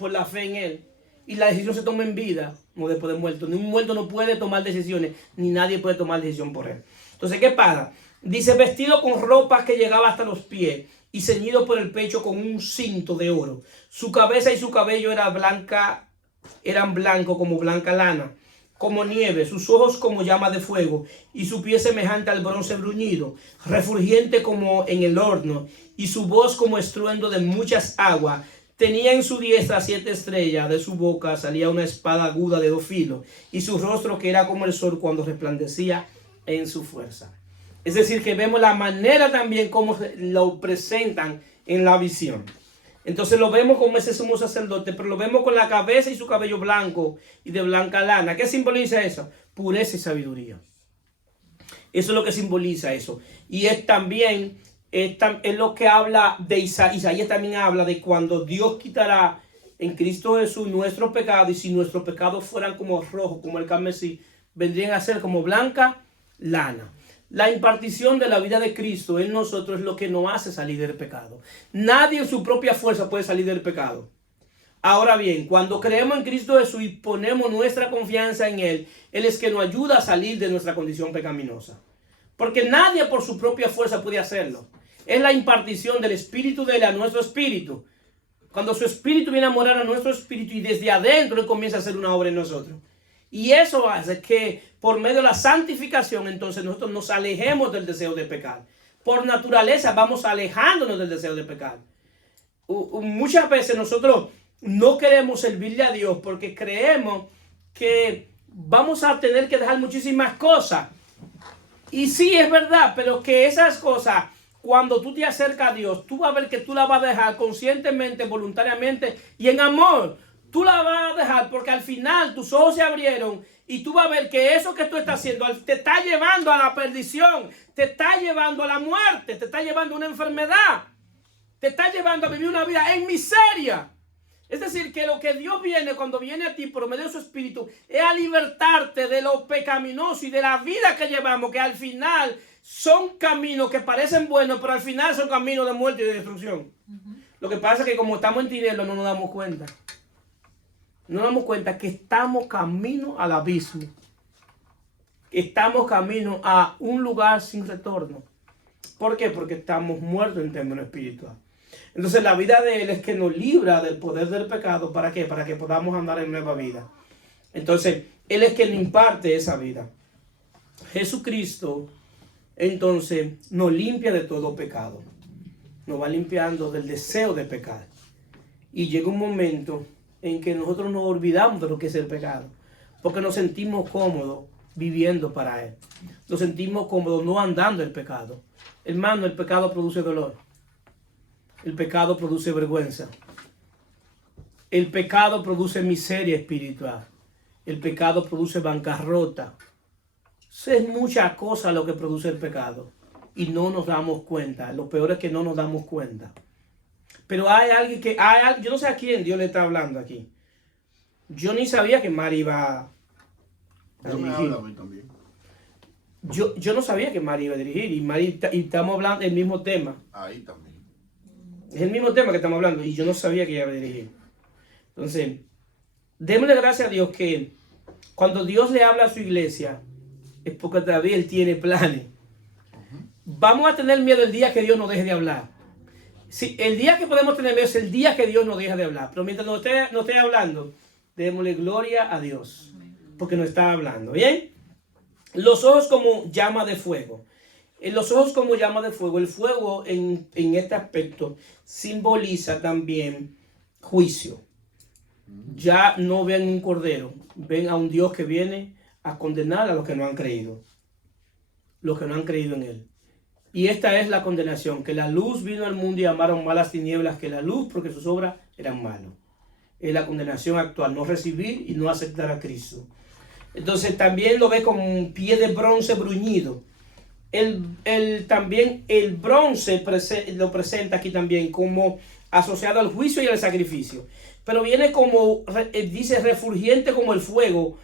por la fe en Él. Y la decisión se toma en vida, no después de muerto. Ni un muerto no puede tomar decisiones, ni nadie puede tomar decisión por él. Entonces, ¿qué pasa? Dice, vestido con ropas que llegaba hasta los pies y ceñido por el pecho con un cinto de oro. Su cabeza y su cabello eran blancos como blanca lana, como nieve, sus ojos como llama de fuego, y su pie semejante al bronce bruñido, refulgente como en el horno, y su voz como estruendo de muchas aguas. Tenía en su diestra 7 estrellas, de su boca salía una espada aguda de 2 filos, y su rostro que era como el sol cuando resplandecía en su fuerza. Es decir, que vemos la manera también como lo presentan en la visión. Entonces lo vemos como ese sumo sacerdote, pero lo vemos con la cabeza y su cabello blanco y de blanca lana. ¿Qué simboliza eso? Pureza y sabiduría. Eso es lo que simboliza eso. Y es también, es lo que habla de Isaías también habla de cuando Dios quitará en Cristo Jesús nuestros pecados, y si nuestros pecados fueran como rojos, como el carmesí, vendrían a ser como blanca lana. La impartición de la vida de Cristo en nosotros es lo que nos hace salir del pecado. Nadie en su propia fuerza puede salir del pecado. Ahora bien, cuando creemos en Cristo Jesús y ponemos nuestra confianza en Él, Él es que nos ayuda a salir de nuestra condición pecaminosa. Porque nadie por su propia fuerza puede hacerlo. Es la impartición del Espíritu de Él a nuestro espíritu. Cuando su Espíritu viene a morar a nuestro espíritu y desde adentro Él comienza a hacer una obra en nosotros. Y eso hace que por medio de la santificación entonces nosotros nos alejemos del deseo de pecar. Por naturaleza vamos alejándonos del deseo de pecar. Muchas veces nosotros no queremos servirle a Dios porque creemos que vamos a tener que dejar muchísimas cosas. Y sí, es verdad, pero que esas cosas, cuando tú te acercas a Dios, tú vas a ver que tú las vas a dejar conscientemente, voluntariamente y en amor. Tú la vas a dejar porque al final tus ojos se abrieron y tú vas a ver que eso que tú estás haciendo te está llevando a la perdición, te está llevando a la muerte, te está llevando a una enfermedad, te está llevando a vivir una vida en miseria. Es decir, que lo que Dios viene cuando viene a ti por medio de su Espíritu es a libertarte de lo pecaminoso y de la vida que llevamos, que al final son caminos que parecen buenos, pero al final son caminos de muerte y de destrucción. Lo que pasa es que como estamos en tinieblas no nos damos cuenta. No nos damos cuenta que estamos camino al abismo. Estamos camino a un lugar sin retorno. ¿Por qué? Porque estamos muertos en términos espirituales. Entonces la vida de Él es que nos libra del poder del pecado. ¿Para qué? Para que podamos andar en nueva vida. Entonces Él es quien imparte esa vida. Jesucristo entonces nos limpia de todo pecado. Nos va limpiando del deseo de pecar. Y llega un momento en que nosotros nos olvidamos de lo que es el pecado, porque nos sentimos cómodos viviendo para Él, nos sentimos cómodos no andando el pecado. Hermano, el pecado produce dolor, el pecado produce vergüenza, el pecado produce miseria espiritual, el pecado produce bancarrota. Es muchas cosas lo que produce el pecado y no nos damos cuenta. Lo peor es que no nos damos cuenta. Pero hay alguien que, yo no sé a quién Dios le está hablando aquí. Yo ni sabía que Mari iba a dirigir. Me habla a mí también. Yo no sabía que Mari iba a dirigir y estamos hablando del mismo tema. Ahí también. Es el mismo tema que estamos hablando y yo no sabía que ella iba a dirigir. Entonces, démosle gracias a Dios que cuando Dios le habla a su iglesia es porque todavía Él tiene planes. Vamos a tener miedo el día que Dios nos deje de hablar. Sí, el día que podemos tener miedo es el día que Dios nos deja de hablar. Pero mientras no esté hablando, démosle gloria a Dios. Porque nos está hablando. ¿Bien? Los ojos como llama de fuego. En los ojos como llama de fuego. El fuego en este aspecto simboliza también juicio. Ya no ven un cordero. Ven a un Dios que viene a condenar a los que no han creído. Los que no han creído en Él. Y esta es la condenación, que la luz vino al mundo y amaron más las tinieblas que la luz porque sus obras eran malas. Es la condenación actual, no recibir y no aceptar a Cristo. Entonces también lo ve como un pie de bronce bruñido. También el bronce lo presenta aquí también como asociado al juicio y al sacrificio. Pero viene como, dice, refulgente como el fuego,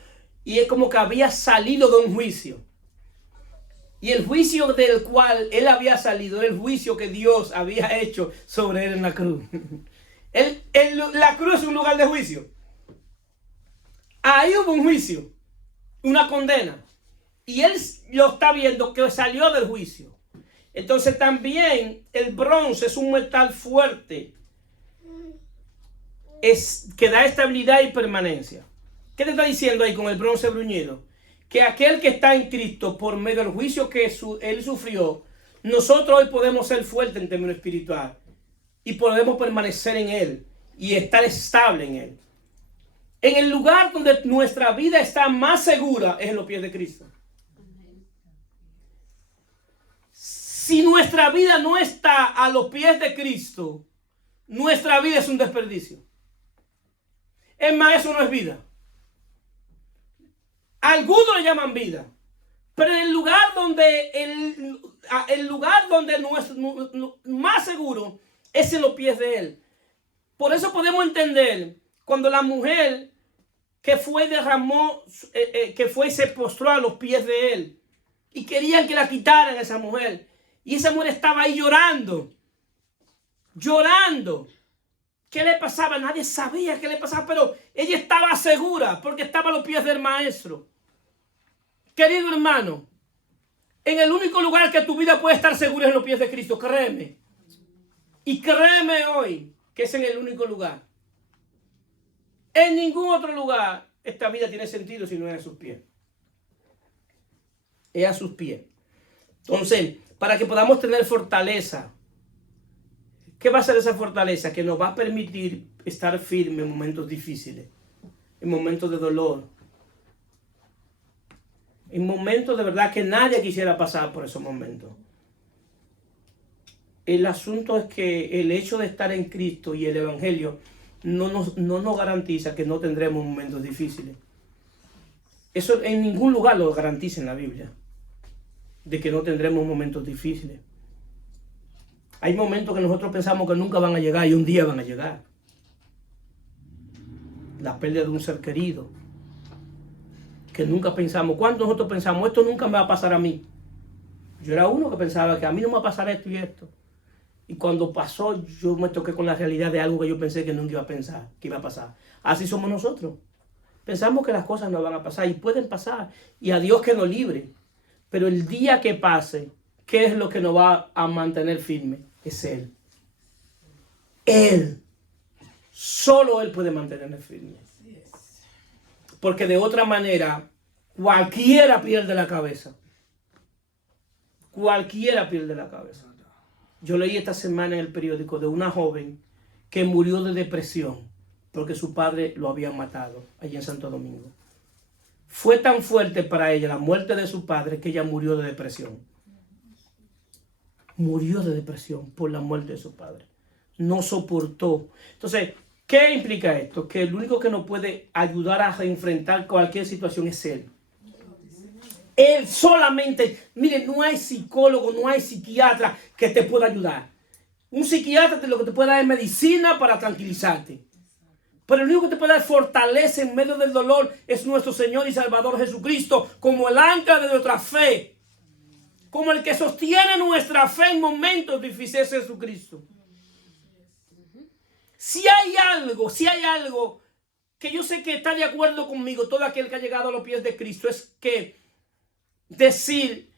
y es como que había salido de un juicio. Y el juicio del cual Él había salido, el juicio que Dios había hecho sobre Él en la cruz. La cruz es un lugar de juicio. Ahí hubo un juicio, una condena. Y él lo está viendo que salió del juicio. Entonces también el bronce es un metal fuerte. Que da estabilidad y permanencia. ¿Qué te está diciendo ahí con el bronce bruñido? Que aquel que está en Cristo, por medio del juicio que él sufrió, nosotros hoy podemos ser fuertes en términos espiritual y podemos permanecer en él y estar estable en él. En el lugar donde nuestra vida está más segura es en los pies de Cristo. Si nuestra vida no está a los pies de Cristo, nuestra vida es un desperdicio. Es más, eso no es vida. Algunos le llaman vida, pero en el lugar donde más seguro es en los pies de él. Por eso podemos entender cuando la mujer que fue y se postró a los pies de él y querían que la quitaran a esa mujer, y esa mujer estaba ahí llorando. ¿Qué le pasaba? Nadie sabía qué le pasaba, pero ella estaba segura porque estaba a los pies del maestro. Querido hermano, en el único lugar que tu vida puede estar segura es en los pies de Cristo, créeme. Y créeme hoy que es en el único lugar. En ningún otro lugar esta vida tiene sentido si no es a sus pies. Es a sus pies. Entonces, para que podamos tener fortaleza, ¿qué va a ser esa fortaleza? Que nos va a permitir estar firmes en momentos difíciles, en momentos de dolor, en momentos de verdad que nadie quisiera pasar por esos momentos. El asunto es que el hecho de estar en Cristo y el Evangelio no nos garantiza que no tendremos momentos difíciles. Eso en ningún lugar lo garantiza en la Biblia, de que no tendremos momentos difíciles. Hay momentos que nosotros pensamos que nunca van a llegar y un día van a llegar. La pérdida de un ser querido, que nunca pensamos. ¿Cuántos nosotros pensamos, esto nunca me va a pasar a mí? Yo era uno que pensaba que a mí no me va a pasar esto y esto. Y cuando pasó, yo me toqué con la realidad de algo que yo pensé que nunca iba a pensar, que iba a pasar. Así somos nosotros. Pensamos que las cosas no van a pasar y pueden pasar. Y a Dios que nos libre. Pero el día que pase, ¿qué es lo que nos va a mantener firme? Es Él. Él. Solo Él puede mantenernos firmes. Porque de otra manera, cualquiera pierde la cabeza. Cualquiera pierde la cabeza. Yo leí esta semana en el periódico de una joven que murió de depresión porque su padre lo había matado allí en Santo Domingo. Fue tan fuerte para ella la muerte de su padre que ella murió de depresión. Murió de depresión por la muerte de su padre. No soportó. Entonces, ¿qué implica esto? Que el único que nos puede ayudar a enfrentar cualquier situación es Él. Él solamente, mire, no hay psicólogo, no hay psiquiatra que te pueda ayudar. Un psiquiatra lo que te puede dar es medicina para tranquilizarte. Pero el único que te puede dar fortaleza en medio del dolor es nuestro Señor y Salvador Jesucristo, como el ancla de nuestra fe. Como el que sostiene nuestra fe en momentos difíciles es Jesucristo. Si hay algo que yo sé que está de acuerdo conmigo, todo aquel que ha llegado a los pies de Cristo, es que decir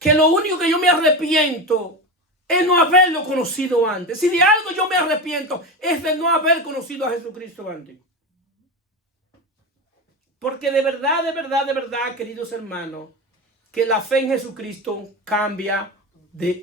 que lo único que yo me arrepiento es no haberlo conocido antes. Si de algo yo me arrepiento es de no haber conocido a Jesucristo antes. Porque de verdad, queridos hermanos, que la fe en Jesucristo cambia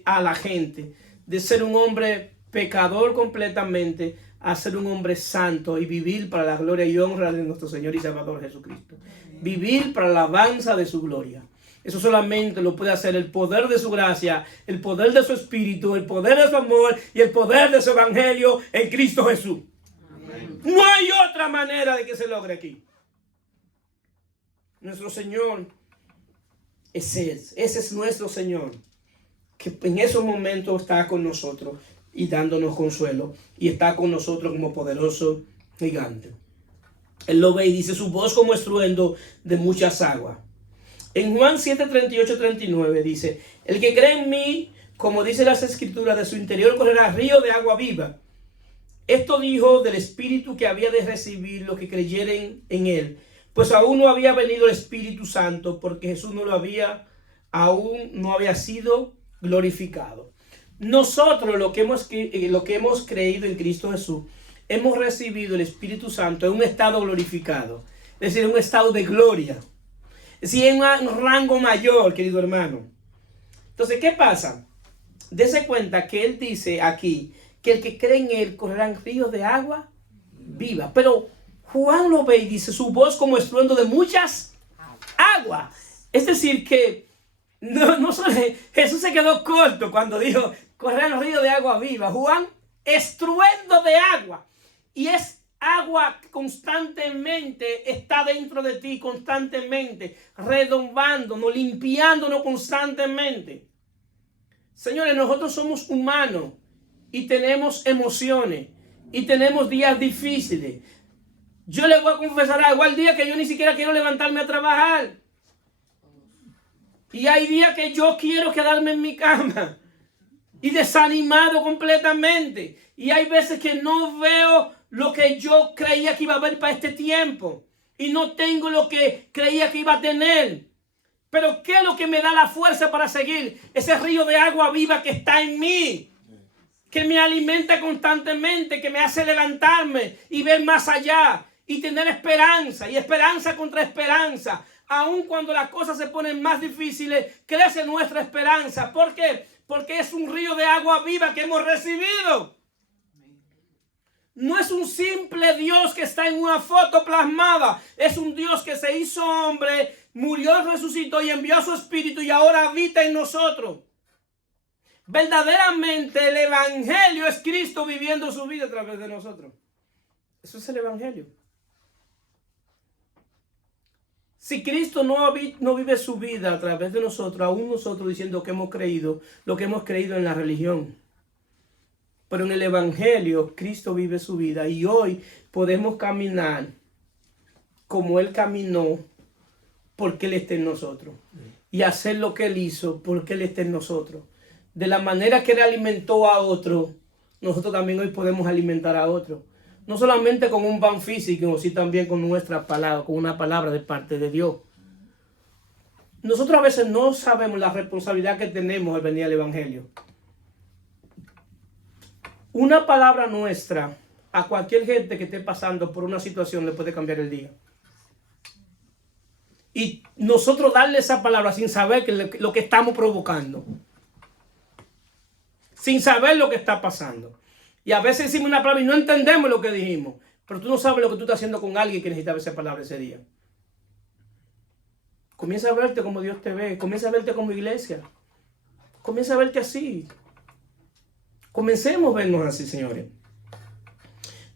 a la gente. De ser un hombre pecador completamente a ser un hombre santo y vivir para la gloria y honra de nuestro Señor y Salvador Jesucristo. Vivir para la alabanza de su gloria. Eso solamente lo puede hacer el poder de su gracia, el poder de su espíritu, el poder de su amor y el poder de su evangelio en Cristo Jesús. Amén. No hay otra manera de que se logre aquí. Nuestro Señor es Él. Ese es nuestro Señor, que en esos momentos está con nosotros y dándonos consuelo, y está con nosotros como poderoso gigante. Él lo ve y dice: su voz como estruendo de muchas aguas. En Juan 7:38-39 dice: el que cree en mí, como dice las escrituras, de su interior correrá río de agua viva. Esto dijo del Espíritu que había de recibir los que creyeren en él, pues aún no había venido el Espíritu Santo, porque Jesús aún no había sido glorificado. Nosotros, lo que hemos creído en Cristo Jesús, hemos recibido el Espíritu Santo en un estado glorificado, es decir, en un estado de gloria, es decir, en un rango mayor, querido hermano. Entonces, ¿qué pasa? Dese cuenta que él dice aquí que el que cree en él correrán ríos de agua viva. Pero Juan lo ve y dice su voz como estruendo de muchas aguas. Es decir, que no solo Jesús se quedó corto cuando dijo correrán ríos de agua viva. Juan, estruendo de agua. Y es agua que constantemente está dentro de ti, constantemente, redombándonos, limpiándonos constantemente. Señores, nosotros somos humanos y tenemos emociones y tenemos días difíciles. Yo les voy a confesar algo, hay días que yo ni siquiera quiero levantarme a trabajar. Y hay días que yo quiero quedarme en mi cama y desanimado completamente. Y hay veces que no veo lo que yo creía que iba a haber para este tiempo. Y no tengo lo que creía que iba a tener. Pero ¿qué es lo que me da la fuerza para seguir? Ese río de agua viva que está en mí, que me alimenta constantemente, que me hace levantarme y ver más allá y tener esperanza, y esperanza contra esperanza. Aun cuando las cosas se ponen más difíciles, crece nuestra esperanza. ¿Por qué? Porque es un río de agua viva que hemos recibido. No es un simple Dios que está en una foto plasmada. Es un Dios que se hizo hombre, murió, resucitó y envió a su Espíritu y ahora habita en nosotros. Verdaderamente el Evangelio es Cristo viviendo su vida a través de nosotros. Eso es el Evangelio. Si Cristo no vive su vida a través de nosotros, aún nosotros diciendo que hemos creído lo que hemos creído en la religión. Pero en el Evangelio, Cristo vive su vida y hoy podemos caminar como Él caminó porque Él está en nosotros. Y hacer lo que Él hizo porque Él está en nosotros. De la manera que Él alimentó a otro, nosotros también hoy podemos alimentar a otro. No solamente con un pan físico, sino también con nuestra palabra, con una palabra de parte de Dios. Nosotros a veces no sabemos la responsabilidad que tenemos al venir al Evangelio. Una palabra nuestra a cualquier gente que esté pasando por una situación le puede cambiar el día. Y nosotros darle esa palabra sin saber lo que estamos provocando. Sin saber lo que está pasando. Y a veces decimos una palabra y no entendemos lo que dijimos. Pero tú no sabes lo que tú estás haciendo con alguien que necesitaba esa palabra ese día. Comienza a verte como Dios te ve. Comienza a verte como iglesia. Comienza a verte así. Comencemos a vernos así, señores.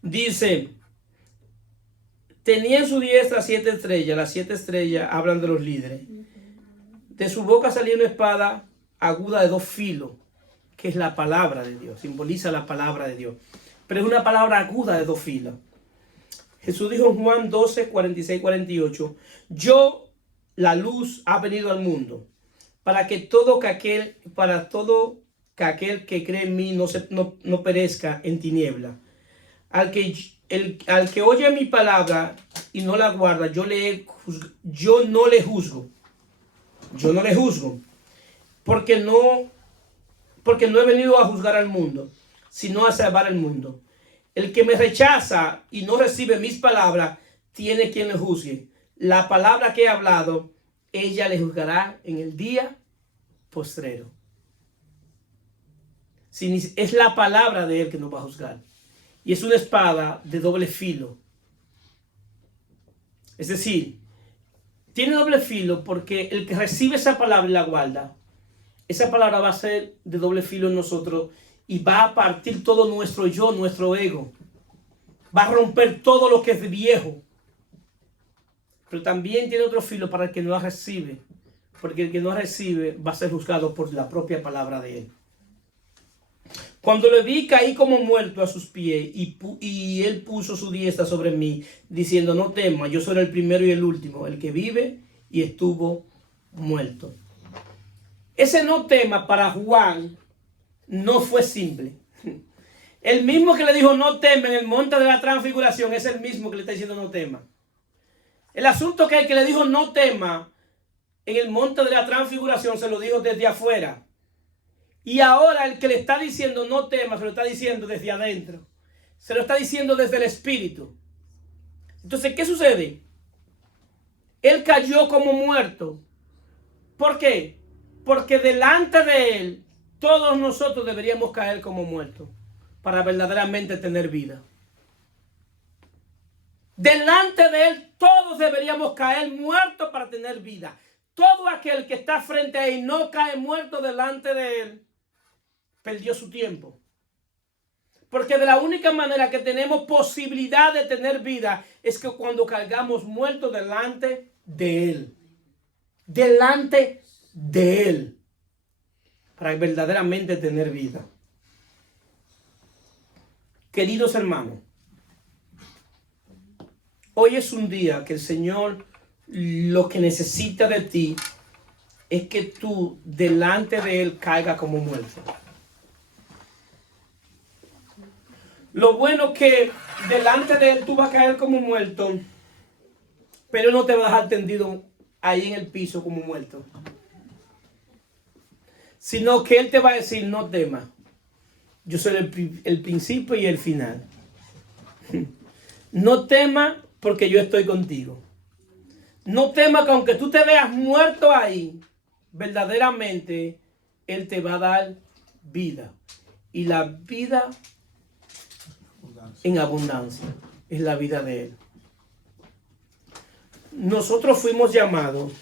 Dice, tenía en su diestra 7 estrellas. Las 7 estrellas hablan de los líderes. De su boca salía una espada aguda de 2 filos, que es la palabra de Dios. Simboliza la palabra de Dios. Pero es una palabra aguda de 2 filos. Jesús dijo en Juan 12, 46, 48. Yo, la luz, ha venido al mundo para que aquel que cree en mí no perezca en tiniebla. Al que oye mi palabra y no la guarda, yo no le juzgo. Yo no le juzgo. Porque no he venido a juzgar al mundo, sino a salvar al mundo. El que me rechaza y no recibe mis palabras, tiene quien le juzgue. La palabra que he hablado, ella le juzgará en el día postrero. Es la palabra de él que nos va a juzgar. Y es una espada de doble filo. Es decir, tiene doble filo porque el que recibe esa palabra y la guarda, esa palabra va a ser de doble filo en nosotros y va a partir todo nuestro yo, nuestro ego. Va a romper todo lo que es viejo. Pero también tiene otro filo para el que no la recibe. Porque el que no la recibe va a ser juzgado por la propia palabra de él. Cuando le vi, caí como muerto a sus pies y él puso su diestra sobre mí, diciendo, no temas, yo soy el primero y el último, el que vive y estuvo muerto. Ese no tema para Juan no fue simple. El mismo que le dijo no tema en el monte de la transfiguración es el mismo que le está diciendo no tema. El asunto que el que le dijo no tema en el monte de la transfiguración se lo dijo desde afuera. Y ahora el que le está diciendo no tema se lo está diciendo desde adentro. Se lo está diciendo desde el espíritu. Entonces, ¿qué sucede? Él cayó como muerto. ¿Por qué? Porque delante de él todos nosotros deberíamos caer como muertos para verdaderamente tener vida. Delante de él todos deberíamos caer muertos para tener vida. Todo aquel que está frente a él y no cae muerto delante de él, perdió su tiempo. Porque de la única manera que tenemos posibilidad de tener vida es que cuando caigamos muertos delante de él. Delante de él. Para verdaderamente tener vida. Queridos hermanos, hoy es un día que el Señor lo que necesita de ti es que tú delante de él caigas como muerto. Lo bueno que delante de él tú vas a caer como muerto, pero no te vas a dejar tendido ahí en el piso como muerto. Sino que él te va a decir, no temas. Yo soy el principio y el final. No temas porque yo estoy contigo. No temas que aunque tú te veas muerto ahí, verdaderamente él te va a dar vida. Y la vida en abundancia es la vida de él. Nosotros fuimos llamados